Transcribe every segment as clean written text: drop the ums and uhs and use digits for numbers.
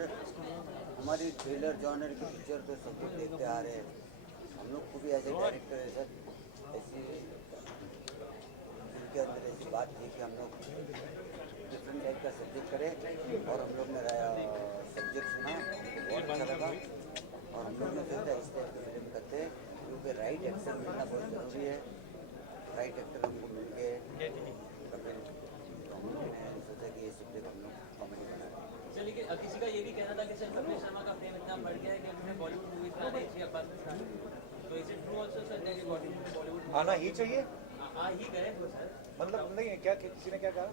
Sir हमारी thriller genre की picture तो सब लोग देखते आ रहे हैं। हम लोग को भी एज ए डायरेक्टर है सर, ऐसी उनके अंदर ऐसी बात थी कि हम लोग डिफरेंट टाइप का सब्जेक्ट करें, और हम लोग ने सब्जेक्ट सुना, हमको बहुत अच्छा लगा, और हम लोग ने सोचा इस टाइप की फिल्म करते हैं, क्योंकि राइट एक्टर मिलना बहुत ज़रूरी है। राइट एक्टर हमको मिल गए कपिल, तो हम लोग ने सोचा कि ये सब्जेक्ट हम लोग कॉमेडी बना दें। सर लेकिन किसी का ये भी कहना था कि सर कपिल शर्मा का फेम इतना बढ़ गया है कि उन्हें बॉलीवुड मूवीज में आना चाहिए अब्बास खान। तो is it true also sir that Bollywood आना ही चाहिए, ही करें तो सर मतलब नहीं है क्या, किसी ने क्या कहा?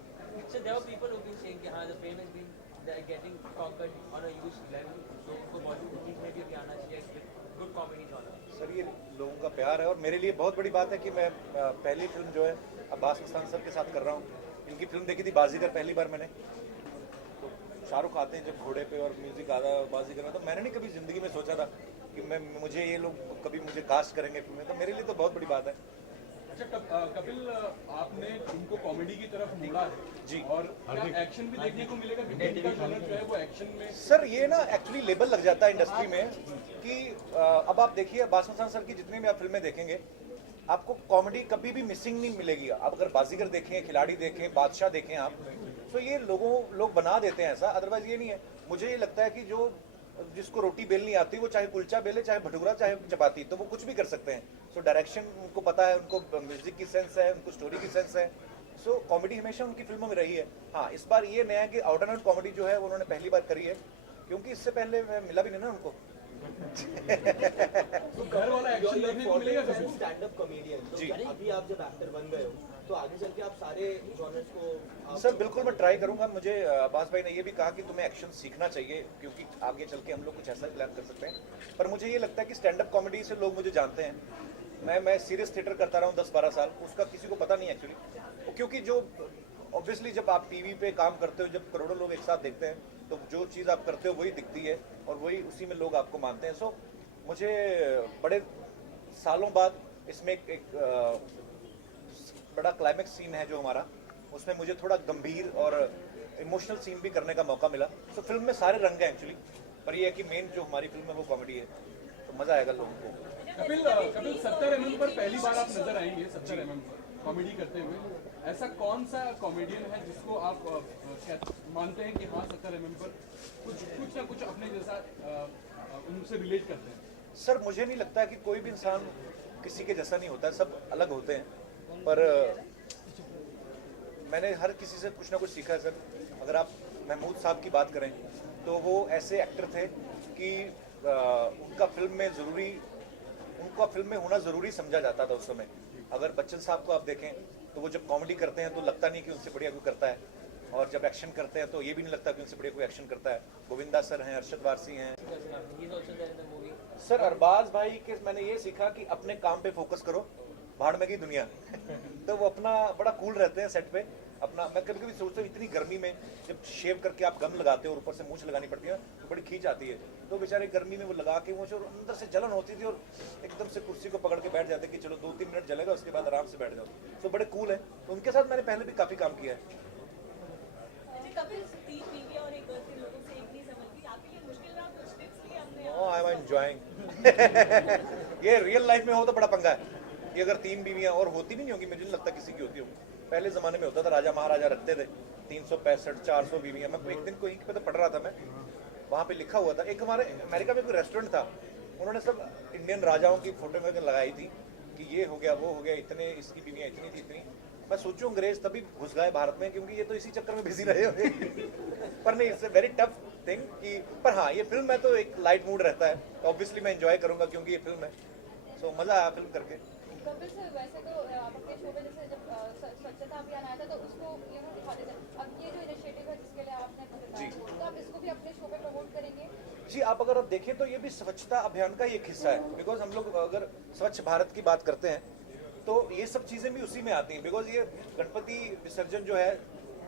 Sir there are people who been saying कि हां the fame has been getting conquered on a huge level, so उनको बॉलीवुड मूवीज में भी आना चाहिए, गुड कॉमेडी जॉनर। सर ये लोगों का प्यार है, और मेरे लिए बहुत बड़ी बात है कि मैं पहली फिल्म जो है अब्बास मस्तान सर के साथ कर रहा हूँ। इनकी फिल्म देखी थी बाजीगर पहली बार मैंने, तो शाहरुख आते हैं जब घोड़े पे और म्यूजिक आता है बाजीगर में, तो मैंने नहीं कभी जिंदगी में सोचा था कि मुझे ये लोग कभी मुझे कास्ट करेंगे फिल्म में, तो मेरे लिए तो बहुत बड़ी बात है। अच्छा कपिल, आपने इनको कॉमेडी की तरफ मोड़ा है जी, और क्या एक्शन भी देखने को मिलेगा? क्योंकि इनका जॉनर जो है वो एक्शन में सर ये ना एक्चुअली लेबल लग जाता है इंडस्ट्री में कि अब आप देखिए अब्बास मस्तान सर की जितनी भी आप फिल्में देखेंगे, आपको कॉमेडी कभी भी मिसिंग नहीं मिलेगी। आप अगर बाजीगर देखें, खिलाड़ी देखें, बादशाह देखें आप, तो ये लोग बना देते हैं ऐसा, अदरवाइज ये नहीं है। मुझे ये लगता है कि जिसको रोटी बेलनी आती, वो चाहे कुलचा बेले, चाहे भटूरा, चाहे चपाती, तो वो कुछ भी कर सकते हैं। सो डायरेक्शन उनको पता है, उनको म्यूजिक की सेंस है, उनको स्टोरी की सेंस है। सो कॉमेडी हमेशा उनकी फिल्मों में रही है। हाँ, इस बार ये नया है कि आउट एंड आउट कॉमेडी जो है वो उन्होंने पहली बार करी है, क्योंकि इससे पहले मिला भी नहीं ना उनको। तो घर वाला एक्शन देखने को मिलेगा कभी? स्टैंड अप कॉमेडियन, जी। तो अभी आप जब एक्टर बन गए हो तो आगे चल के आप सारे जॉनर्स को सर बिल्कुल मैं ट्राई करूंगा। मुझे अब्बास भाई ने ये भी कहा कि तुम्हें एक्शन सीखना चाहिए, क्योंकि आगे चल के हम लोग कुछ ऐसा प्लान कर सकते हैं। पर मुझे ये लगता है कि स्टैंड अप कॉमेडी से लोग मुझे जानते हैं। मैं सीरियस थिएटर करता रहा हूँ 10-12 साल, उसका किसी को पता नहीं एक्चुअली, क्योंकि जो ऑब्वियसली जब आप टीवी पे काम करते हो, जब करोड़ों लोग एक साथ देखते हैं, तो जो चीज़ आप करते हो वही दिखती है, और वही उसी में लोग आपको मानते हैं। सो मुझे बड़े सालों बाद इसमें एक बड़ा क्लाइमेक्स सीन है जो हमारा, उसमें मुझे थोड़ा गंभीर और इमोशनल सीन भी करने का मौका मिला। तो फिल्म में सारे रंग हैं एक्चुअली, पर ये है कि मेन जो हमारी फिल्म है वो कॉमेडी है, तो मज़ा आएगा लोगों को। कपिल 70 mm पर पहली बार आप नजर आएंगे, 70 mm पर कॉमेडी करते हुए। ऐसा कौन सा कॉमेडियन है जिसको आप मानते हैं कि हाँ 70 mm पर कुछ ना कुछ अपने जैसा उनसे रिलेट करते हैं? सर मुझे नहीं लगता है कि कोई भी इंसान किसी के जैसा नहीं होता है, सब अलग होते हैं। पर मैंने हर किसी से कुछ ना कुछ सीखा है सर। अगर आप महमूद साहब की बात करें, तो वो ऐसे एक्टर थे कि उनका फिल्म में होना ज़रूरी समझा जाता था उस समय। अगर बच्चन साहब को आप देखें, तो वो जब कॉमेडी करते हैं तो लगता नहीं कि उनसे बढ़िया कोई करता है, और जब एक्शन करते हैं तो ये भी नहीं लगता कि उनसे बढ़िया कोई एक्शन करता है। गोविंदा सर हैं, अरशद वारसी हैं। सर अरबाज भाई के मैंने ये सीखा कि अपने काम पे फोकस करो, भाड़ में की दुनिया। तो वो अपना बड़ा कूल रहते हैं सेट पे अपना। मैं कभी कभी सोचता हूँ इतनी गर्मी में जब शेव करके आप गम लगाते हो और ऊपर से मूंछ लगानी पड़ती है तो बड़ी खींच आती है, तो बेचारे गर्मी में वो लगा के मुझे अंदर से जलन होती थी, और एकदम से कुर्सी को पकड़ के बैठ जाते कि चलो 2-3 मिनट जलेगा, उसके बाद आराम से बैठ जाओ। तो बड़े कूल है, तो उनके साथ मैंने पहले भी काफ़ी काम किया है। I am enjoying. ये रियल लाइफ में हो तो बड़ा पंगा है। ये अगर 3 बीवियां और होती भी नहीं होगी, मुझे नहीं लगता किसी की होती होगी। पहले ज़माने में होता था, राजा महाराजा रखते थे 365-400 बीवियां। मैं एक दिन कोई पे तो पढ़ रहा था, मैं वहाँ पे लिखा हुआ था, एक हमारे अमेरिका में कोई रेस्टोरेंट था, उन्होंने सब इंडियन राजाओं की फोटो में लगाई थी कि ये हो गया, वो हो गया, इतने इसकी बीवियाँ इतनी थी इतनी। मैं सोचूं अंग्रेज तभी घुस गए भारत में, क्योंकि ये तो इसी चक्कर में बिजी रहे होंगे। पर नहीं, it's a very tough thing कि, पर हाँ ये फिल्म में तो एक लाइट मूड रहता है, तो ऑब्वियसली मैं एंजॉय करूंगा क्योंकि ये फिल्म है। सो मज़ा आया फिल्म करके। कपिल सर, वैसे तो आप अपने शो पे जैसे जब स्वच्छता अभियान आया था तो उसको दिखाते थे, अब ये जो इनिशिएटिव है जिसके लिए आपने बताया, तो आप इसको भी अपने शो पे प्रमोट करेंगे? जी, आप अगर आप देखें तो ये भी स्वच्छता अभियान का एक हिस्सा है, बिकॉज हम लोग अगर स्वच्छ भारत की बात करते हैं तो ये सब चीज़ें भी उसी में आती हैं। बिकॉज ये गणपति विसर्जन जो है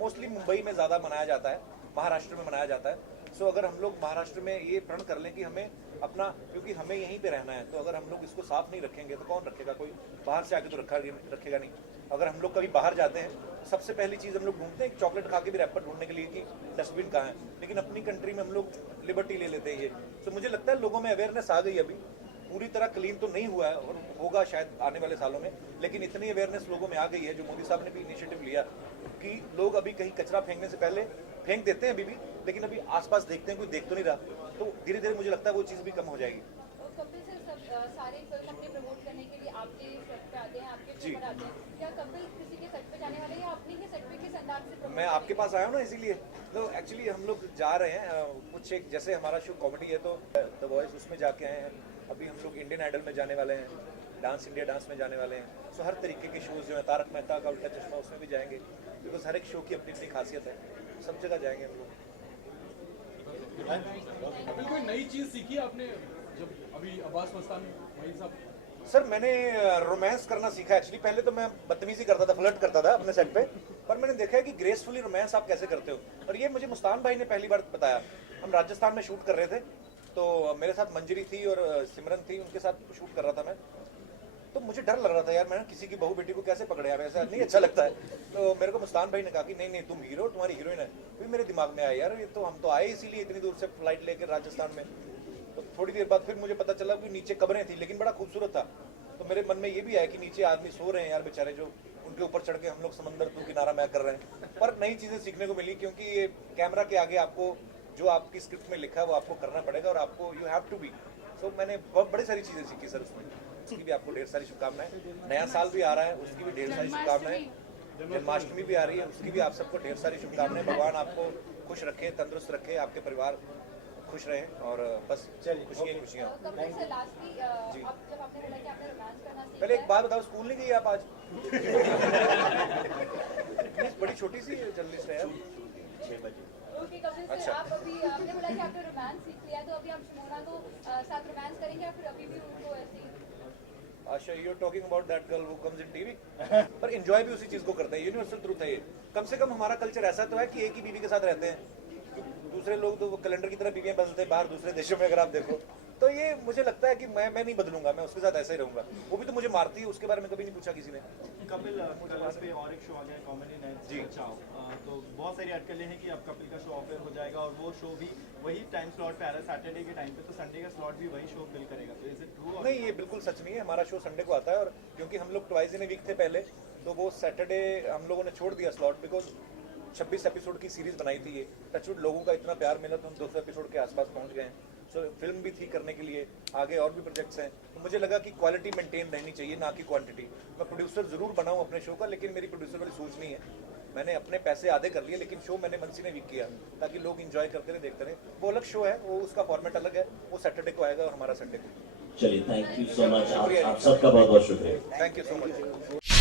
मोस्टली मुंबई में ज़्यादा मनाया जाता है, महाराष्ट्र में मनाया जाता है, सो अगर हम लोग महाराष्ट्र में ये प्रण कर लें कि हमें अपना, क्योंकि हमें यहीं पे रहना है, तो अगर हम लोग इसको साफ नहीं रखेंगे तो कौन रखेगा? कोई बाहर से आके तो रखेगा नहीं। अगर हम लोग कभी बाहर जाते हैं, सबसे पहली चीज़ हम लोग ढूंढते हैं, चॉकलेट खा के भी रैपर ढूंढने के लिए कि डस्टबिन कहाँ है, लेकिन अपनी कंट्री में हम लोग लिबर्टी ले लेते हैं ये। तो मुझे लगता है लोगों में अवेयरनेस आ गई, अभी पूरी तरह क्लीन तो नहीं हुआ है और होगा शायद आने वाले सालों में, लेकिन इतनी अवेयरनेस लोगों में आ गई है, जो मोदी साहब ने भी इनिशिएटिव लिया कि लोग अभी कहीं कचरा फेंकने से पहले फेंक देते हैं अभी भी, लेकिन अभी आसपास देखते हैं, कोई देख तो नहीं रहा, तो धीरे धीरे मुझे लगता है वो चीज़ भी कम हो जाएगी। कपिल सर, सब सारे फिल्म अपने प्रमोट करने के लिए आपके सेट पे आते हैं, आपके शो पर आते हैं, क्या कपिल किसी के सेट पे जाने वाले हैं या अपने ही सेट पे किस अंदाज से promote मैं आपके पास आया हूँ ना, इसीलिए तो एक्चुअली हम लोग जा रहे हैं कुछ एक, जैसे हमारा शो कॉमेडी है तो द वॉइस उसमें जाके आए हैं, अभी हम लोग इंडियन आइडल में जाने वाले हैं, डांस इंडिया डांस में जाने वाले हैं। सो हर तरीके के शोज़ जो है, तारक मेहता का उल्टा चश्मा उसमें भी जाएंगे, बिकॉज हर एक शो की अपनी अपनी खासियत है, सब जगह जाएंगे हम लोग। कपिल, कोई नई चीज सीखी आपने जब अभी अब्बास मस्तान वही सब? सर मैंने रोमांस करना सीखा एक्चुअली। पहले तो मैं बदतमीजी करता था, फ्लर्ट करता था अपने सेट पे, पर मैंने देखा है कि ग्रेसफुली रोमांस आप कैसे करते हो, और ये मुझे मुस्तान भाई ने पहली बार बताया। हम राजस्थान में शूट कर रहे थे, तो मेरे साथ मंजरी थी और सिमरन थी, उनके साथ शूट कर रहा था मैं, तो मुझे डर लग रहा था यार, मैं किसी की बहू बेटी को कैसे पकड़े यार, ऐसा नहीं अच्छा लगता है। तो मेरे को मुस्तान भाई ने कहा कि नहीं नहीं तुम हीरो, तुम्हारी हीरोइन है। फिर मेरे दिमाग में आया यार, ये तो हम तो आए इसीलिए इतनी दूर से फ्लाइट लेकर राजस्थान में। तो थोड़ी देर बाद फिर मुझे पता चला कि नीचे कब्रें थी, लेकिन बड़ा खूबसूरत था। तो मेरे मन में ये भी आया कि नीचे आदमी सो रहे हैं यार बेचारे, जो उनके ऊपर चढ़ के हम लोग समंदर तू किनारा मैं कर रहे हैं। पर नई चीज़ें सीखने को मिली, क्योंकि ये कैमरा के आगे आपको जो आपकी स्क्रिप्ट में लिखा है वो आपको करना पड़ेगा, और आपको यू हैव टू बी। सो मैंने बहुत बड़ी सारी चीज़ें सीखी सर उसमें। उसकी भी आपको ढेर सारी शुभकामनाएं। नया साल भी आ रहा है, उसकी भी ढेर सारी शुभकामनाएं। जन्माष्टमी भी आ रही है, उसकी भी आप सबको ढेर सारी शुभकामनाएं। भगवान आपको खुश रखे, तंदुरुस्त रखे, आपके परिवार खुश रहें, और बस खुशियाँ खुशियाँ। कपिल सर, लास्टली अब जब आपने बोला कि आपने रोमांस करना सीखा पहले एक बात बताओ, स्कूल नहीं गई आप आज? बड़ी छोटी सी जर्नलिस्ट है यार। 6 बजे। ओके कपिल सर, अच्छा। आप अभी आपने बोला कि आपने रोमांस सीख लिया, तो अभी आप शिमोना को साथ रोमांस करेंगे या फिर अभी भी उनको ऐसे ही? Asha, you are talking about that girl who comes in TV. पर एंजॉय भी उसी चीज को करते हैं, यूनिवर्सल ट्रूथ है ये। कम से कम हमारा कल्चर ऐसा तो है कि एक ही बीवी के साथ रहते हैं। दूसरे लोग तो वो कैलेंडर की तरह बीवियां बदलते हैं बाहर दूसरे देशों में, अगर आप देखो तो। ये मुझे लगता है कि मैं नहीं बदलूंगा, मैं उसके साथ ऐसे ही रहूंगा। वो भी तो मुझे मारती है, उसके बारे में कभी नहीं पूछा किसी ने। कपिल, कलर्स पे और एक शो आ गया है, कॉमेडी नाइट जी। चाओ, तो बहुत सारी अटकलें हैं कि अब कपिल का शो ऑफर हो जाएगा, और वो शो भी वही टाइम स्लॉट पे आ रहा है सैटरडे के टाइम पे, तो संडे का स्लॉट भी वही शो फिल करेगा, तो इज इट ट्रू? नहीं, ये बिल्कुल सच नहीं है। हमारा शो संडे को आता है, और क्योंकि हम लोग ट्वाइस इन ए वीक थे पहले, तो वो सैटरडे हम लोगों ने छोड़ दिया स्लॉट, बिकॉज 26 एपिसोड की सीरीज बनाई थी ये। टचवुड लोगों का इतना प्यार मिला तो हम 200 एपिसोड के आसपास पहुंच गए हैं। सो फिल्म भी थी करने के लिए, आगे और भी प्रोजेक्ट्स हैं, तो मुझे लगा कि क्वालिटी मेंटेन रहनी चाहिए, ना कि क्वांटिटी। मैं प्रोड्यूसर जरूर बनाऊं अपने शो का, लेकिन मेरी प्रोड्यूसर वाली सोच नहीं है। मैंने अपने पैसे आधे कर लिए, लेकिन शो मैंने मनसी ने वीक किया ताकि लोग इंजॉय करते रहे, देखते रहे। वो अलग शो है, वो उसका फॉर्मेट अलग है, वो सैटरडे को आएगा और हमारा संडे को। चलिए, थैंक यू सो मच, आप सबका बहुत बहुत शुक्रिया। Thank you so much.